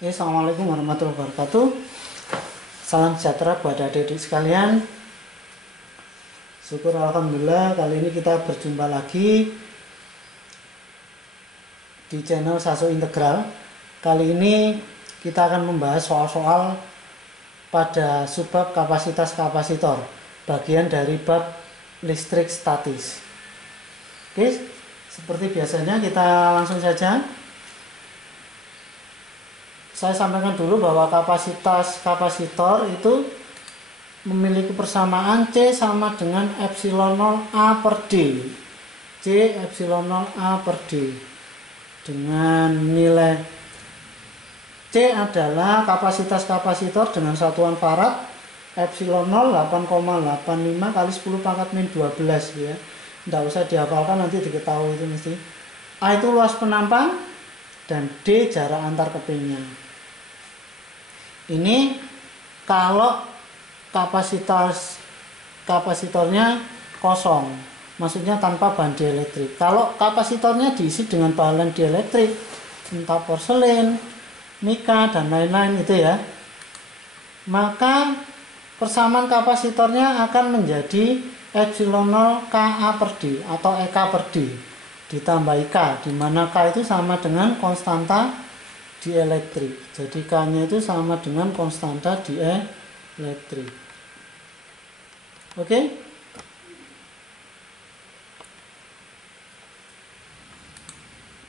Assalamualaikum warahmatullahi wabarakatuh. Salam sejahtera buat adik-adik sekalian. Syukur alhamdulillah kali ini kita berjumpa lagi di channel Saso Integral. Kali ini kita akan membahas soal-soal pada subbab kapasitas kapasitor, bagian dari bab listrik statis. Oke, seperti biasanya kita langsung saja. Saya sampaikan dulu bahwa kapasitas kapasitor itu memiliki persamaan C sama dengan epsilon 0 A per D. C epsilon 0 A per D. Dengan nilai C adalah kapasitas kapasitor dengan satuan farad epsilon 0 8,85 kali 10 pangkat min 12 ya. Tidak usah dihafalkan, nanti diketahui itu mesti. A itu luas penampang dan D jarak antar kepingnya. Ini kalau kapasitornya kosong, maksudnya tanpa bahan dielektrik. Kalau kapasitornya diisi dengan bahan dielektrik, entah porselen, mika dan lain-lain itu ya, maka persamaan kapasitornya akan menjadi epsilon 0 Ka per D atau Ek per D ditambah K, di mana K itu sama dengan konstanta dielektrik. Jadi K-nya itu sama dengan konstanta dielektrik. Oke?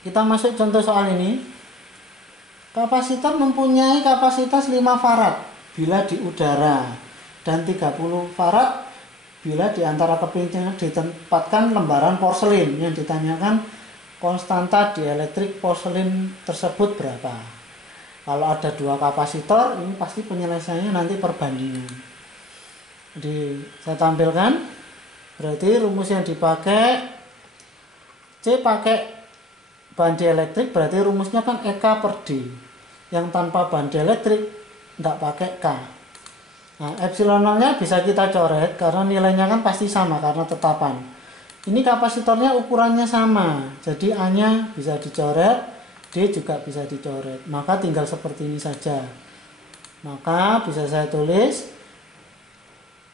Kita masuk contoh soal ini. Kapasitor mempunyai kapasitas 5 farad bila di udara dan 30 farad bila di antara kepingnya ditempatkan lembaran porselen. Yang ditanyakan konstanta dielektrik porselen tersebut berapa. Kalau ada dua kapasitor, ini pasti penyelesaiannya nanti perbandingan. Jadi saya tampilkan, berarti rumus yang dipakai C pakai bahan dielektrik, berarti rumusnya kan Ek per D. Yang tanpa bahan dielektrik tidak pakai K. Nah, epsilon 0-nya bisa kita coret karena nilainya kan pasti sama karena tetapan. Ini kapasitornya ukurannya sama, jadi A-nya bisa dicoret, D juga bisa dicoret. Maka tinggal seperti ini saja. Maka bisa saya tulis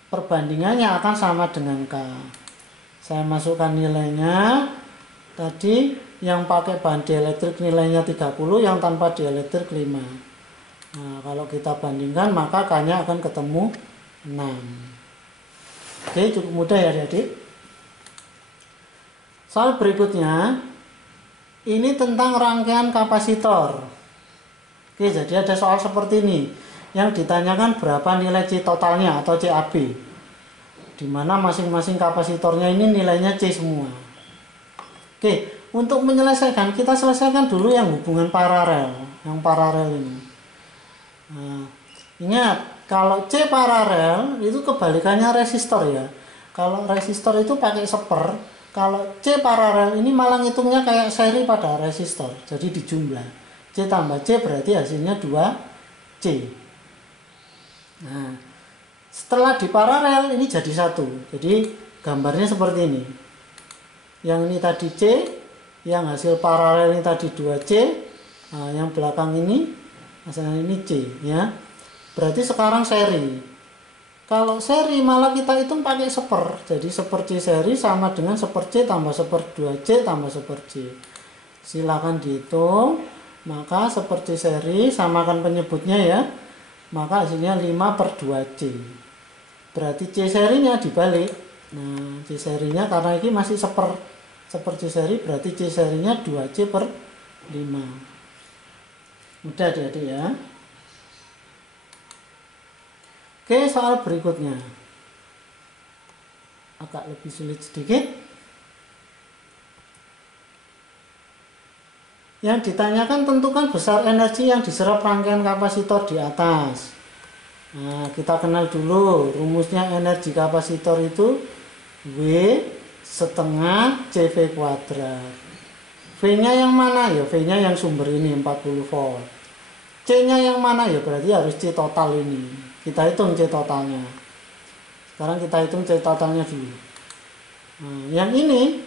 perbandingannya akan sama dengan K. Saya masukkan nilainya. Tadi yang pakai bahan dielektrik nilainya 30, yang tanpa dielektrik 5. Nah, kalau kita bandingkan maka K-nya akan ketemu 6. Oke, cukup mudah ya adik-adik. Soal berikutnya, ini tentang rangkaian kapasitor. Oke, jadi ada soal seperti ini. Yang ditanyakan berapa nilai C totalnya atau CAB. Di mana masing-masing kapasitornya ini nilainya C semua. Oke, untuk menyelesaikan, kita selesaikan dulu yang hubungan paralel. Yang paralel ini. Nah, ingat, kalau C paralel itu kebalikannya resistor ya. Kalau resistor itu pakai seper. Kalau C paralel ini malah ngitungnya kayak seri pada resistor. Jadi dijumlah. C tambah C berarti hasilnya 2C. Nah, setelah diparalel ini jadi 1. Jadi gambarnya seperti ini. Yang ini tadi C, yang hasil paralel ini tadi 2C. Nah, yang belakang ini hasilnya ini C ya. Berarti sekarang seri. Kalau seri malah kita hitung pakai seper. Jadi seper C seri sama dengan seper C tambah seper 2C tambah seper C. Silakan dihitung. Maka seper C seri samakan penyebutnya ya. Maka hasilnya 5 per 2C. Berarti C serinya dibalik. Nah, C serinya karena ini masih seper C seri, berarti C serinya 2C per 5. Mudah adik-adik ya. Oke, soal berikutnya agak lebih sulit sedikit. Yang ditanyakan tentukan besar energi yang diserap rangkaian kapasitor di atas. Nah, kita kenal dulu rumusnya energi kapasitor itu W setengah CV kuadrat. V-nya yang mana ya? V-nya yang sumber ini 40 volt. C-nya yang mana ya? Berarti harus C total ini. Kita hitung C totalnya. Sekarang kita hitung C totalnya dulu. Nah, yang ini,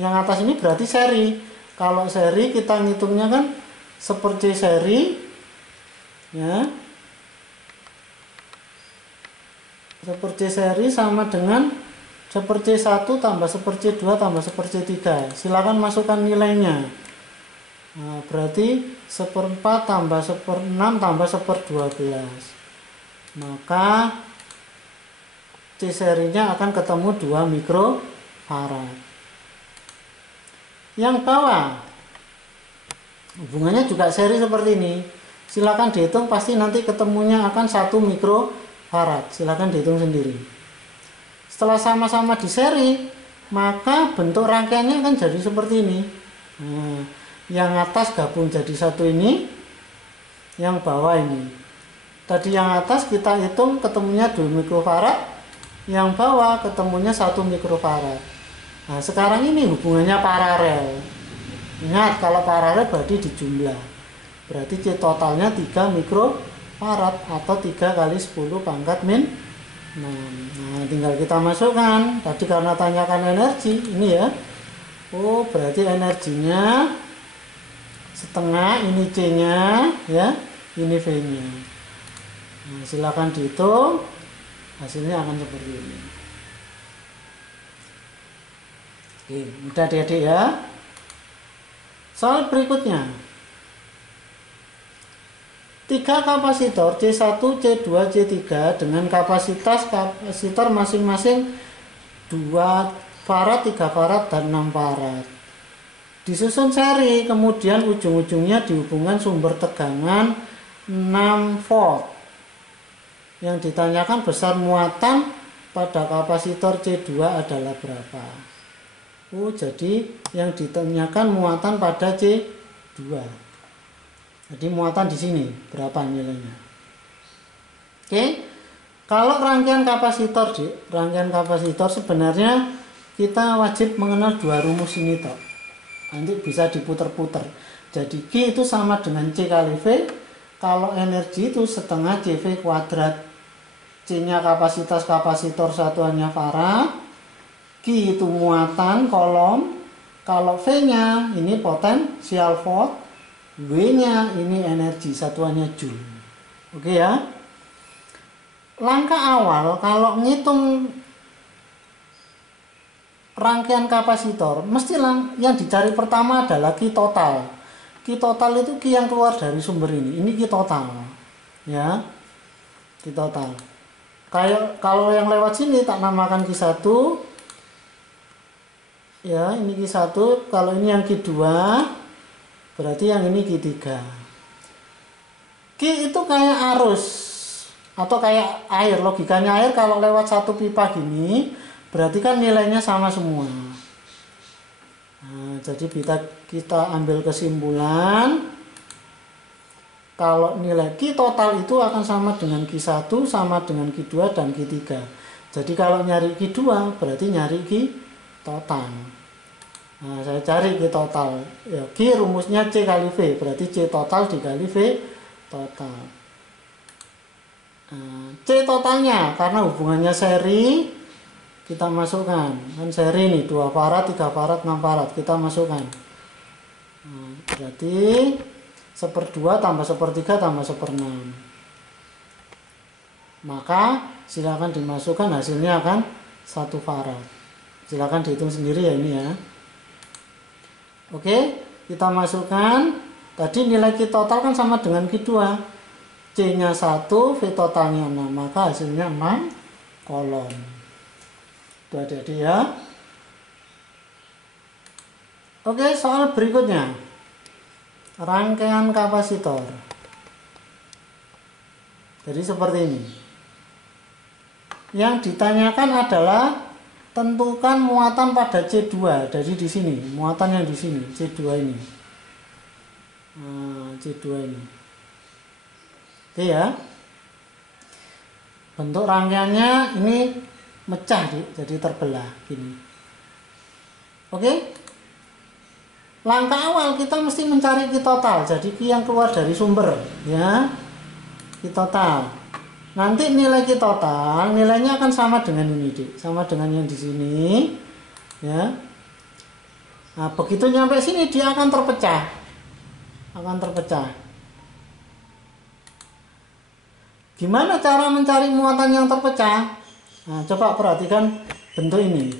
yang atas ini berarti seri. Kalau seri kita ngitungnya kan seperti seri Ya. Seperti seri sama dengan seperti 1 tambah seperti 2 tambah seperti 3. Silakan masukkan nilainya. Nah, berarti 1/4 tambah 1/6 tambah 1/12. Maka C serinya akan ketemu 2 mikrofarad. Yang bawah hubungannya juga seri seperti ini. Silakan dihitung, pasti nanti ketemunya akan 1 mikrofarad. Silakan dihitung sendiri. Setelah sama-sama di seri, maka bentuk rangkaiannya akan jadi seperti ini. Nah, yang atas gabung jadi satu ini, yang bawah ini. Tadi yang atas kita hitung ketemunya 2 mikrofarad, yang bawah ketemunya 1 mikrofarad. Nah, sekarang ini hubungannya paralel. Ingat, kalau paralel berarti dijumlah. Berarti C totalnya 3 mikrofarad atau 3 kali 10 pangkat min 6. Nah, tinggal kita masukkan. Tadi karena tanyakan energi, ini ya. Oh, berarti energinya setengah, ini C-nya, ya, ini V-nya. Nah, silakan dihitung. Hasilnya akan seperti ini. Oke, mudah adik-adik ya. Soal berikutnya. 3 kapasitor C1, C2, C3 dengan kapasitas kapasitor masing-masing 2 farad, 3 farad, dan 6 farad. Disusun seri, kemudian ujung-ujungnya dihubungkan sumber tegangan 6 volt. Yang ditanyakan besar muatan pada kapasitor C2 adalah berapa? Oh, jadi yang ditanyakan muatan pada C2. Jadi muatan di sini berapa nilainya? Oke. Kalau rangkaian kapasitor, rangkaian kapasitor sebenarnya kita wajib mengenal 2 rumus ini toh. Nanti bisa diputer-puter. Jadi Q itu sama dengan C kali V. Kalau energi itu setengah CV kuadrat. C-nya kapasitas kapasitor, satuannya farad. Q itu muatan kolom. Kalau V-nya ini potensial volt. W-nya ini energi, satuannya joule. Oke ya. Langkah awal kalau ngitung rangkaian kapasitor, mesti yang dicari pertama adalah Q total. Q total itu Q yang keluar dari sumber ini. Ini Q total. Ya. Q total. Kayak kalau yang lewat sini tak namakan Q1. Ya, ini Q1, kalau ini yang Q2, berarti yang ini Q3. Q itu kayak arus atau kayak air. Logikanya air kalau lewat satu pipa gini, berarti kan nilainya sama semua. Nah, jadi kita ambil kesimpulan kalau nilai Q total itu akan sama dengan Q1, sama dengan Q2 dan Q3. Jadi kalau nyari Q2 berarti nyari Q total. Nah, saya cari Q total. Ya, Q rumusnya C kali V, berarti C total dikali V total. Nah, C totalnya karena hubungannya seri, kita masukkan. Kan seri ini 2 farad, 3 farad, 6 farad, kita masukkan. Nah, berarti 1/2 tambah 1/3 tambah 1/6. Maka silakan dimasukkan, hasilnya akan 1 farad. Silakan dihitung sendiri ya ini ya. Oke, kita masukkan. Tadi nilai Q total kan sama dengan Q2. C-nya 1, V totalnya 6. Maka hasilnya 6 kolom. Itu adik-adik ya. Oke, soal berikutnya. Rangkaian kapasitor. Jadi seperti ini. Yang ditanyakan adalah tentukan muatan pada C2. Dari di sini, muatan yang di sini, C2 ini. Nah, C2 ini. Oke ya. Bentuk rangkaiannya ini mecah, jadi terbelah gini. Oke. Langkah awal kita mesti mencari Q total. Jadi Q yang keluar dari sumber, ya. Q total. Nanti nilai Q total, nilainya akan sama dengan ini, Dik. Sama dengan yang di sini. Ya. Nah, begitu nyampe sini dia akan terpecah. Akan terpecah. Gimana cara mencari muatan yang terpecah? Nah, coba perhatikan bentuk ini.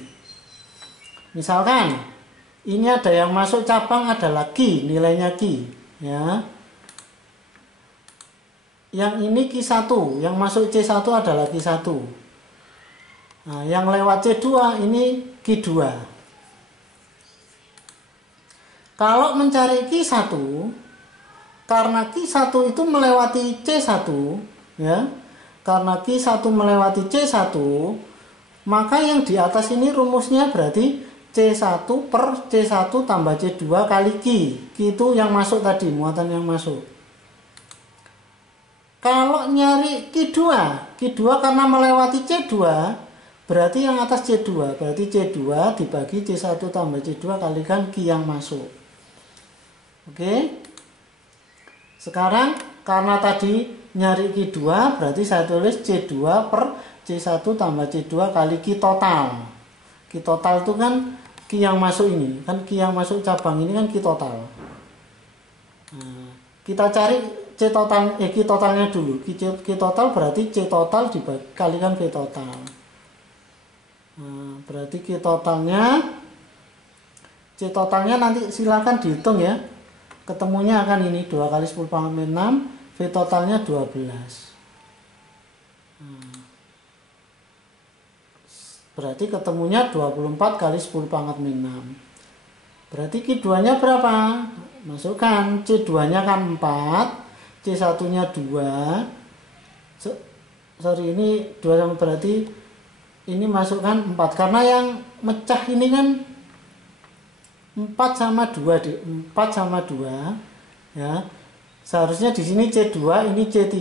Misalkan ini ada yang masuk cabang adalah Q, nilainya Q, ya. Yang ini Q1, yang masuk C1 adalah Q1. Nah, yang lewat C2 ini Q2. Kalau mencari Q1, karena Q1 itu melewati C1, ya. Karena Q1 melewati C1, maka yang di atas ini rumusnya berarti C1 per C1 tambah C2 kali Q. Q itu yang masuk tadi, muatan yang masuk. Kalau nyari Q2, Q2 karena melewati C2, berarti yang atas C2, berarti C2 dibagi C1 tambah C2 kalikan Q yang masuk. Oke. Sekarang karena tadi nyari Q2, berarti saya tulis C2 per C1 tambah C2 kali Q total. Q total itu kan Q yang masuk ini, kan Q yang masuk cabang ini kan Q total. Nah, kita cari C total, Q totalnya dulu. Q total berarti C total dikalikan V total. Nah, berarti Q totalnya, C totalnya nanti silakan dihitung ya. Ketemunya akan ini 2 kali 10 pangkat 6, V totalnya 12. Nah, berarti ketemunya 24 kali 10 pangkat 6. Berarti Q2 nya berapa? Masukkan, C2 nya kan 4, C1 nya 2. Sorry, ini 2 sama berarti ini masukkan 4. Karena yang mecah ini kan 4 sama 2, 4 sama 2, ya. Seharusnya di sini C2, ini C3,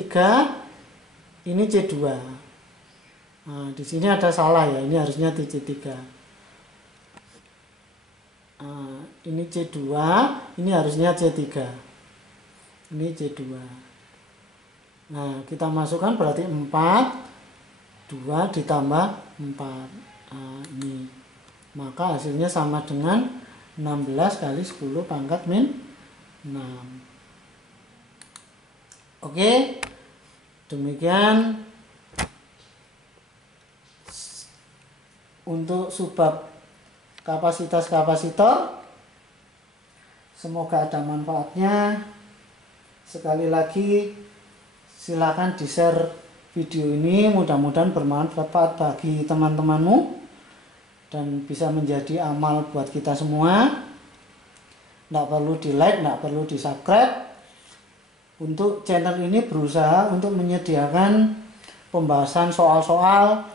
ini C2. Nah, di sini ada salah ya, ini harusnya C3. Nah, ini C2, ini harusnya C3. Ini C2. Nah, kita masukkan berarti 4, 2 ditambah 4. Nah, ini. Maka hasilnya sama dengan 16 kali 10 pangkat min 6. Oke, demikian untuk subbab kapasitas kapasitor. Semoga ada manfaatnya. Sekali lagi silakan di-share video ini, mudah-mudahan bermanfaat bagi teman-temanmu dan bisa menjadi amal buat kita semua. Tidak perlu di like, tidak perlu di subscribe. Untuk channel ini berusaha untuk menyediakan pembahasan soal-soal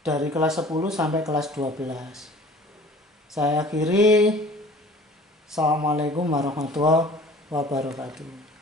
dari kelas 10 sampai kelas 12. Saya akhiri. Assalamualaikum warahmatullahi wabarakatuh.